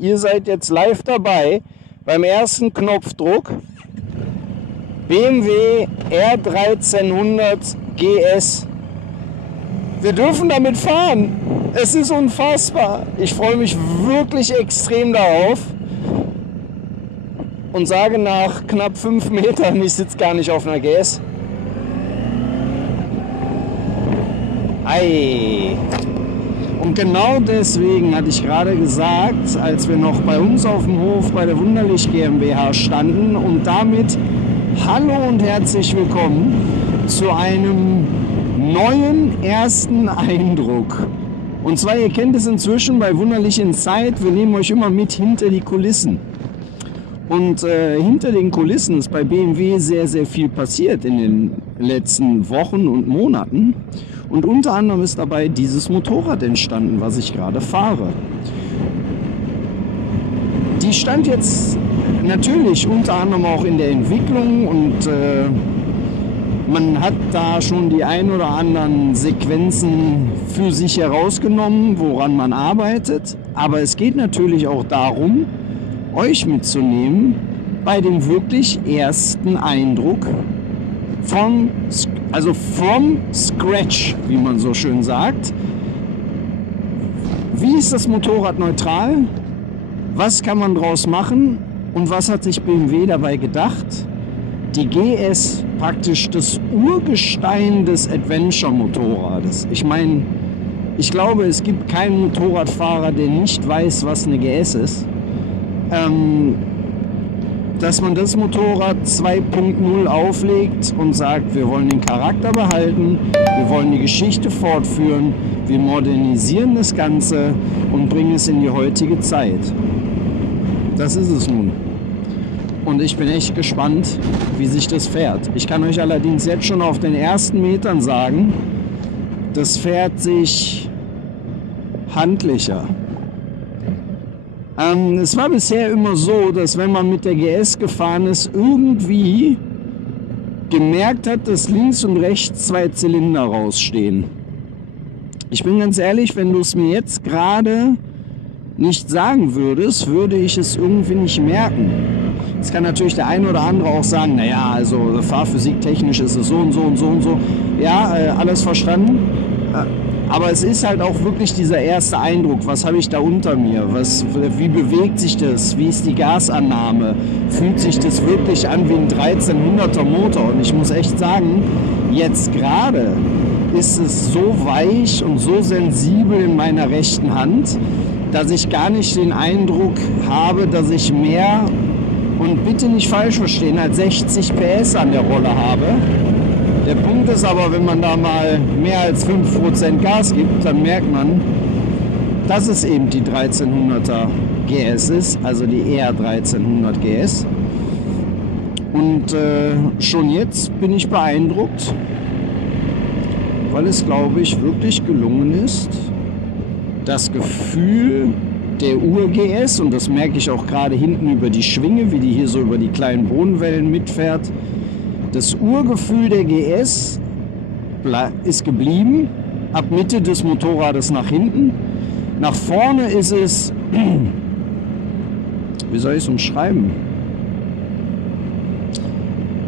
ihr seid jetzt live dabei beim ersten Knopfdruck. BMW R1300 GS. Wir dürfen damit fahren. Es ist unfassbar. Ich freue mich wirklich extrem darauf. Und sage nach knapp 5 Metern, ich sitze gar nicht auf einer GS. Ei. Und genau deswegen hatte ich gerade gesagt, als wir noch bei uns auf dem Hof bei der Wunderlich GmbH standen, und damit hallo und herzlich willkommen zu einem neuen ersten Eindruck. Und zwar, ihr kennt es inzwischen bei Wunderlich Inside, wir nehmen euch immer mit hinter die Kulissen. Und hinter den Kulissen ist bei BMW sehr, sehr viel passiert in den letzten Wochen und Monaten. Und unter anderem ist dabei dieses Motorrad entstanden, was ich gerade fahre. Die stand jetzt natürlich unter anderem auch in der Entwicklung und man hat da schon die ein oder anderen Sequenzen für sich herausgenommen, woran man arbeitet. Aber es geht natürlich auch darum, euch mitzunehmen bei dem wirklich ersten Eindruck from scratch, wie man so schön sagt. Wie ist das Motorrad neutral? Was kann man draus machen? Und was hat sich BMW dabei gedacht? Die GS, praktisch das Urgestein des Adventure-Motorrades. Ich meine, ich glaube, es gibt keinen Motorradfahrer, der nicht weiß, was eine GS ist. Dass man das Motorrad 2.0 auflegt und sagt, wir wollen den Charakter behalten, wir wollen die Geschichte fortführen, wir modernisieren das Ganze und bringen es in die heutige Zeit. Das ist es nun. Und ich bin echt gespannt, wie sich das fährt. Ich kann euch allerdings jetzt schon auf den ersten Metern sagen, das fährt sich handlicher. Es war bisher immer so, dass wenn man mit der GS gefahren ist, irgendwie gemerkt hat, dass links und rechts 2 Zylinder rausstehen. Ich bin ganz ehrlich, wenn du es mir jetzt gerade nicht sagen würdest, würde ich es irgendwie nicht merken. Jetzt kann natürlich der eine oder andere auch sagen, naja, also fahrphysiktechnisch ist es so und so und so und so. Ja, alles verstanden. Aber es ist halt auch wirklich dieser erste Eindruck, was habe ich da unter mir, wie bewegt sich das, wie ist die Gasannahme, fühlt sich das wirklich an wie ein 1300er Motor. Und ich muss echt sagen, jetzt gerade ist es so weich und so sensibel in meiner rechten Hand, dass ich gar nicht den Eindruck habe, dass ich mehr, und bitte nicht falsch verstehen, als 60 PS an der Rolle habe. Der Punkt ist aber, wenn man da mal mehr als 5% Gas gibt, dann merkt man, dass es eben die 1300er GS ist, also die R1300 GS. Und schon jetzt bin ich beeindruckt, weil es, glaube ich, wirklich gelungen ist, das Gefühl der Ur-GS, und das merke ich auch gerade hinten über die Schwinge, wie die hier so über die kleinen Bodenwellen mitfährt, das Urgefühl der GS ist geblieben, ab Mitte des Motorrades nach hinten. Nach vorne ist es, wie soll ich es umschreiben?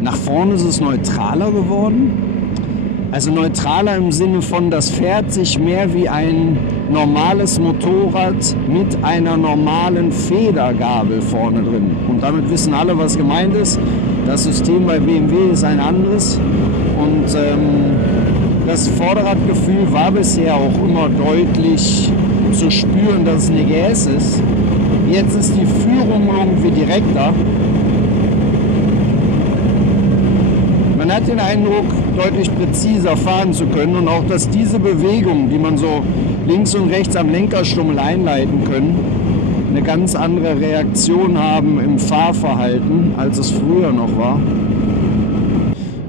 Nach vorne ist es neutraler geworden. Also neutraler im Sinne von, das fährt sich mehr wie ein normales Motorrad mit einer normalen Federgabel vorne drin. Und damit wissen alle, was gemeint ist. Das System bei BMW ist ein anderes. Und das Vorderradgefühl war bisher auch immer deutlich zu spüren, dass es eine GS ist. Jetzt ist die Führung irgendwie direkter. Man hat den Eindruck, deutlich präziser fahren zu können, und auch, dass diese Bewegungen, die man so links und rechts am Lenkerstummel einleiten können, eine ganz andere Reaktion haben im Fahrverhalten, als es früher noch war.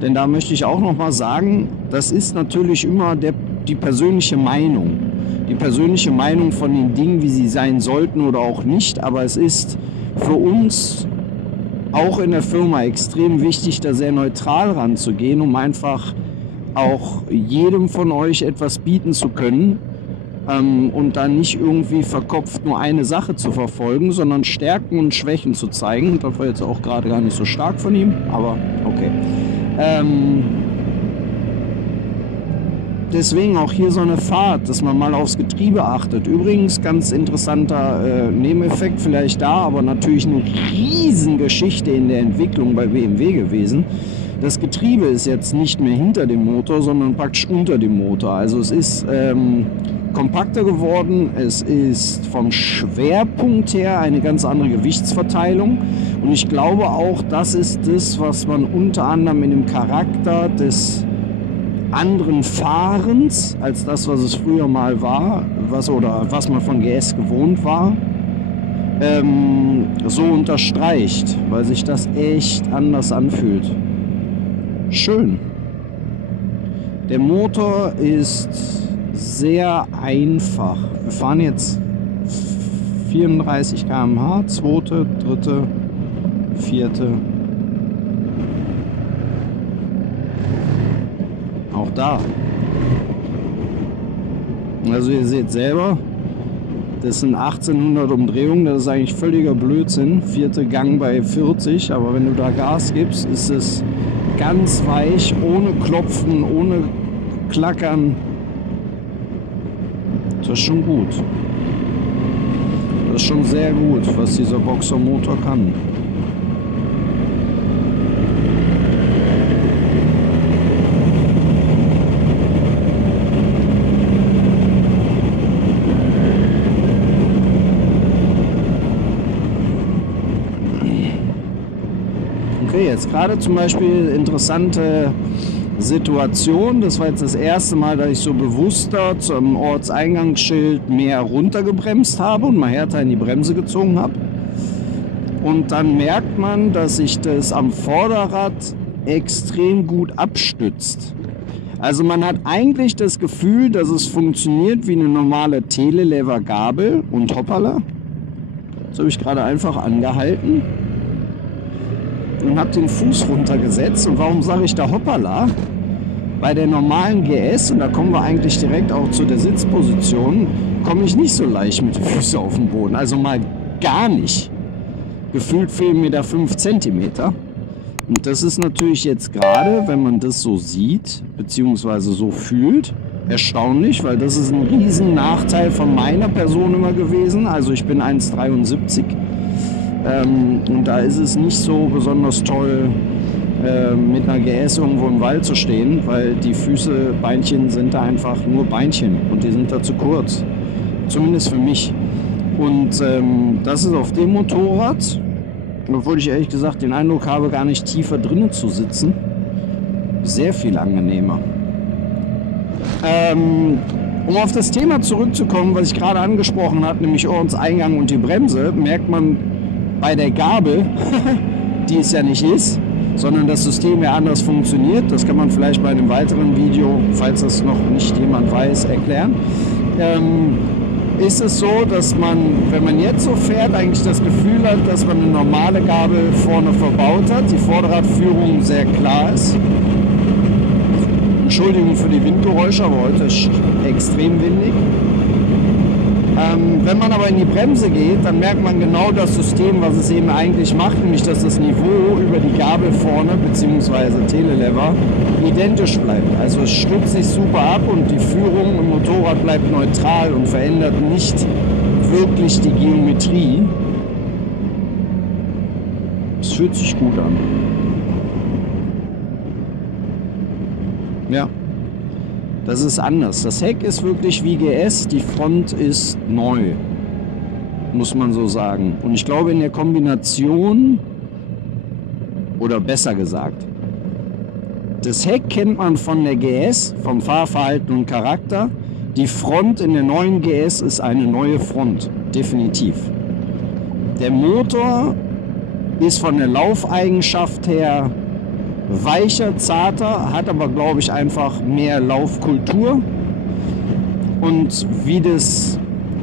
Denn da möchte ich auch noch mal sagen, das ist natürlich immer die persönliche Meinung. Die persönliche Meinung von den Dingen, wie sie sein sollten oder auch nicht. Aber es ist für uns auch in der Firma extrem wichtig, da sehr neutral ranzugehen, um einfach auch jedem von euch etwas bieten zu können, und dann nicht irgendwie verkopft nur eine Sache zu verfolgen, sondern Stärken und Schwächen zu zeigen. Das war jetzt auch gerade gar nicht so stark von ihm, aber okay. Deswegen auch hier so eine Fahrt, dass man mal aufs Getriebe achtet. Übrigens, ganz interessanter Nebeneffekt vielleicht da, aber natürlich eine Riesengeschichte in der Entwicklung bei BMW gewesen. Das Getriebe ist jetzt nicht mehr hinter dem Motor, sondern praktisch unter dem Motor. Also es ist kompakter geworden, es ist vom Schwerpunkt her eine ganz andere Gewichtsverteilung. Und ich glaube auch, das ist das, was man unter anderem in dem Charakter des anderen Fahrens als das, was es früher mal war, was man von GS gewohnt war, so unterstreicht, weil sich das echt anders anfühlt. Schön. Der Motor ist sehr einfach. Wir fahren jetzt 34 km/h, zweite, dritte, vierte. Auch da. Also ihr seht selber, das sind 1800 Umdrehungen, das ist eigentlich völliger Blödsinn. Vierte Gang bei 40, aber wenn du da Gas gibst, ist es ganz weich, ohne Klopfen, ohne Klackern. Das ist schon gut. Das ist schon sehr gut, was dieser Boxermotor kann. Okay, jetzt gerade zum Beispiel interessante Situation. Das war jetzt das erste Mal, dass ich so bewusster zum Ortseingangsschild mehr runtergebremst habe und mal härter in die Bremse gezogen habe. Und dann merkt man, dass sich das am Vorderrad extrem gut abstützt. Also man hat eigentlich das Gefühl, dass es funktioniert wie eine normale Telelever-Gabel und hoppala. Das habe ich gerade einfach angehalten und habe den Fuß runtergesetzt. Und warum sage ich da hoppala? Bei der normalen GS, und da kommen wir eigentlich direkt auch zu der Sitzposition, komme ich nicht so leicht mit den Füßen auf den Boden. Also mal gar nicht. Gefühlt fehlen mir da 5 cm. Und das ist natürlich jetzt gerade, wenn man das so sieht, beziehungsweise so fühlt, erstaunlich, weil das ist ein riesen Nachteil von meiner Person immer gewesen. Also ich bin 1,73. Und da ist es nicht so besonders toll, mit einer GS irgendwo im Wald zu stehen, weil die Beinchen sind da einfach nur Beinchen und die sind da zu kurz. Zumindest für mich. Und das ist auf dem Motorrad, obwohl ich ehrlich gesagt den Eindruck habe, gar nicht tiefer drinnen zu sitzen, sehr viel angenehmer. Um auf das Thema zurückzukommen, was ich gerade angesprochen habe, nämlich Ortseingang und die Bremse, merkt man bei der Gabel, die es ja nicht ist, sondern das System ja anders funktioniert. Das kann man vielleicht bei einem weiteren Video, falls das noch nicht jemand weiß, erklären. Ist es so, dass man, wenn man jetzt so fährt, eigentlich das Gefühl hat, dass man eine normale Gabel vorne verbaut hat, die Vorderradführung sehr klar ist. Entschuldigung für die Windgeräusche, aber heute ist extrem windig. Wenn man aber in die Bremse geht, dann merkt man genau das System, was es eben eigentlich macht, nämlich dass das Niveau über die Gabel vorne bzw. Telelever identisch bleibt. Also es stützt sich super ab und die Führung im Motorrad bleibt neutral und verändert nicht wirklich die Geometrie. Es fühlt sich gut an. Ja. Das ist anders. Das Heck ist wirklich wie GS, die Front ist neu, muss man so sagen. Und ich glaube in der Kombination, oder besser gesagt, das Heck kennt man von der GS, vom Fahrverhalten und Charakter. Die Front in der neuen GS ist eine neue Front, definitiv. Der Motor ist von der Laufeigenschaft her weicher, zarter, hat aber, glaube ich, einfach mehr Laufkultur. Und wie das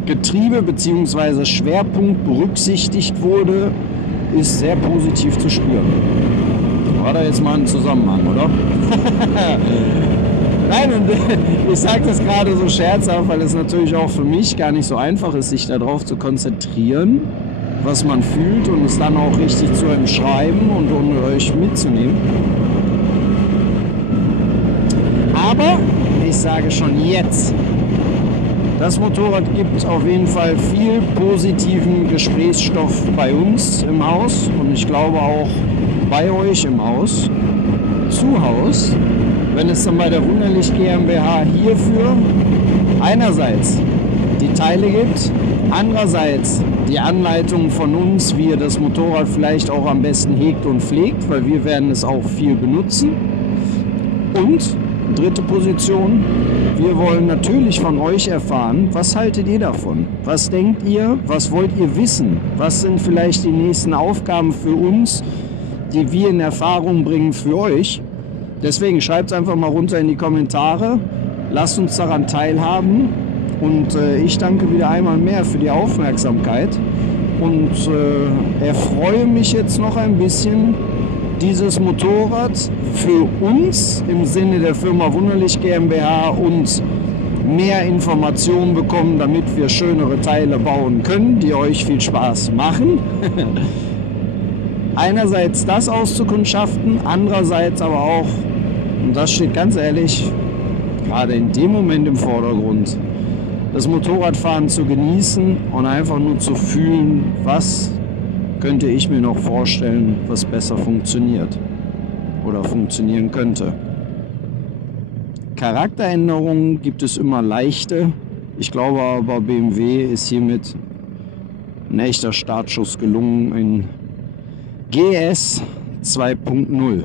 Getriebe bzw. Schwerpunkt berücksichtigt wurde, ist sehr positiv zu spüren. War da jetzt mal ein Zusammenhang, oder? Nein, und ich sage das gerade so scherzhaft, weil es natürlich auch für mich gar nicht so einfach ist, sich darauf zu konzentrieren, was man fühlt und es dann auch richtig zu entschreiben und euch mitzunehmen. Aber ich sage schon jetzt, das Motorrad gibt auf jeden Fall viel positiven Gesprächsstoff bei uns im Haus und ich glaube auch bei euch im Haus, zu Haus, wenn es dann bei der Wunderlich GmbH hierfür einerseits die Teile gibt, andererseits die Anleitung von uns, wie ihr das Motorrad vielleicht auch am besten hegt und pflegt, weil wir werden es auch viel benutzen. Und dritte Position, wir wollen natürlich von euch erfahren, was haltet ihr davon? Was denkt ihr? Was wollt ihr wissen? Was sind vielleicht die nächsten Aufgaben für uns, die wir in Erfahrung bringen für euch? Deswegen schreibt es einfach mal runter in die Kommentare. Lasst uns daran teilhaben. Und ich danke wieder einmal mehr für die Aufmerksamkeit und erfreue mich jetzt noch ein bisschen, dieses Motorrad für uns im Sinne der Firma Wunderlich GmbH und mehr Informationen bekommen, damit wir schönere Teile bauen können, die euch viel Spaß machen. Einerseits das auszukundschaften, andererseits aber auch, und das steht ganz ehrlich, gerade in dem Moment im Vordergrund, das Motorradfahren zu genießen und einfach nur zu fühlen, was könnte ich mir noch vorstellen, was besser funktioniert oder funktionieren könnte. Charakteränderungen gibt es immer leichte. Ich glaube aber, BMW ist hiermit ein echter Startschuss gelungen in GS 2.0.